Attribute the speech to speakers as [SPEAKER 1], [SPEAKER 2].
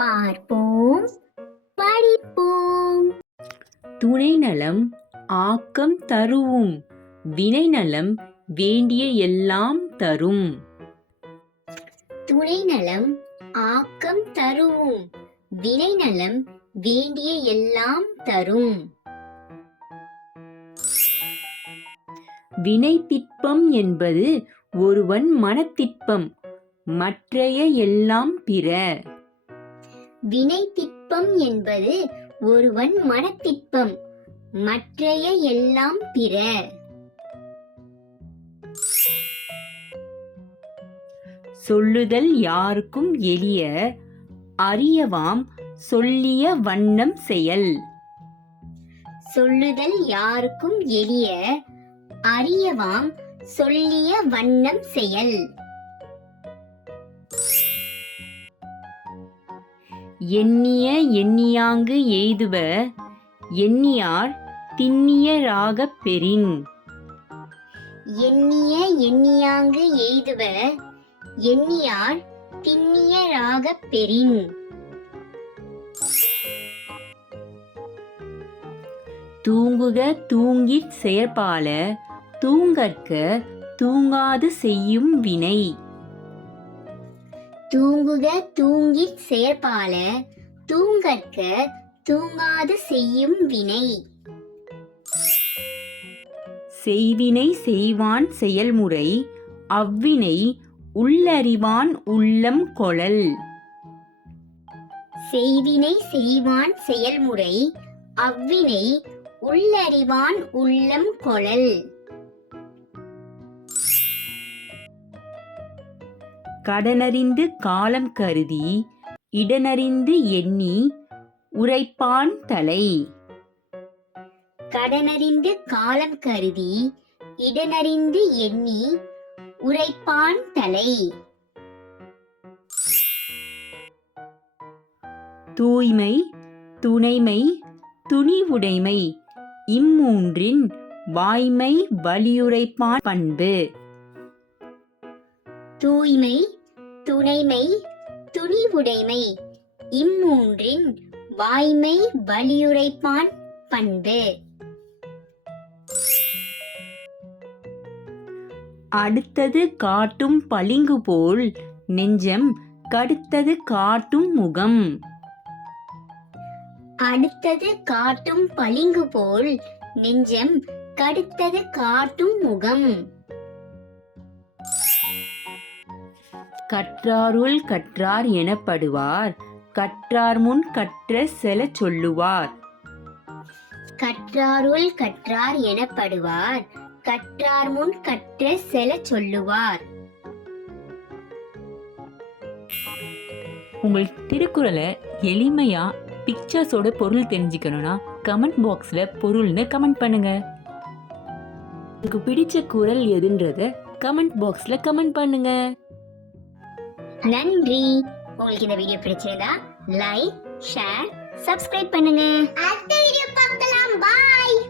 [SPEAKER 1] பார்ப்போம் படிப்போம்
[SPEAKER 2] துணை நலம் ஆக்கம் தருவும் வினை நலம் வேண்டிய எல்லாம் தரும்
[SPEAKER 1] துணை நலம் ஆக்கம் தருவும் வினை நலம் வேண்டிய எல்லாம் தரும்
[SPEAKER 2] வினைத்திட்பம் என்பது ஒருவன் மனத்திற்பம் மற்றைய எல்லாம் பிற
[SPEAKER 1] வினை திட்பம் என்பது ஒருவன் மனத்திட்பம் மற்றைய எல்லாம் பிற
[SPEAKER 2] சொல்லுதல் யாருக்கும் எளிய அறியவாம் சொல்லிய வண்ணம் செயல்
[SPEAKER 1] சொல்லுதல் யாருக்கும் எளிய அறியவாம் சொல்லிய வண்ணம் செயல்
[SPEAKER 2] எண்ணிய எண்ணியாங்கு எய்துவ எண்ணியார் திண்ணிய ராகப் பெறின்
[SPEAKER 1] எண்ணிய எண்ணியாங்கு எய்துவ எண்ணியார் திண்ணிய ராகப் பெறின்
[SPEAKER 2] தூங்குக தூங்கிச் செயற்பால தூங்கற்க தூங்காது செய்யும் வினை
[SPEAKER 1] தூங்குக தூங்கி செயற்பால தூங்கற்க தூங்காது செய்யும் வினை
[SPEAKER 2] செய்வினை செய்வான் செயல்முறை அவ்வினை உள்ளறிவான் உள்ளம் கொழல்
[SPEAKER 1] செய்வினை செய்வான் செயல்முறை அவ்வினை உள்ளறிவான் உள்ளம் கொழல்
[SPEAKER 2] கடனறிந்து காலம் கருதி இடனறிந்து எண்ணி உரைப்பான் தலை
[SPEAKER 1] கடனறிந்து காலம் கருதி இடனறிந்து எண்ணி உரைப்பான் தலை
[SPEAKER 2] தூய்மை துணைமை துணிவுடைமை இம்மூன்றின் வாய்மை வலியுரைப்பான் பண்பு
[SPEAKER 1] தூய்மை துணைமை துணிவுடைமை இம்மூன்றின் வாய்மை வலியுரைப்பான் பண்பு
[SPEAKER 2] அடுத்தது காட்டும் பளிங்கு போல் நெஞ்சம் கடுத்தது காட்டும் முகம்
[SPEAKER 1] அடுத்தது காட்டும் பளிங்கு போல் நெஞ்சம் கடுத்தது காட்டும் முகம்
[SPEAKER 2] கற்றாருள் கற்றார் எனப்படுவார் கற்றார் முன் கற்ற செல சொல்லுவார்
[SPEAKER 1] கற்றாருள் கற்றார் எனப்படுவார் கற்றார் முன் கற்ற செல சொல்லுவார்
[SPEAKER 2] உங்களுக்கு திருக்குறளை எளிமையா பிக்சர்ஸோட பொருள் தெரிஞ்சுக்கணும்னா கமெண்ட் பாக்ஸ்ல பொருள்னு கமெண்ட் பண்ணுங்க உங்களுக்கு பிடிச்ச குரல் எதுன்றத கமெண்ட் பாக்ஸ்ல கமெண்ட் பண்ணுங்க
[SPEAKER 1] நன்றி உங்களுக்கு இந்த வீடியோ பிடிச்சிருந்தா லைக் ஷேர் சப்ஸ்கிரைப் பண்ணுங்க அடுத்த வீடியோ பார்க்கலாம் பாய்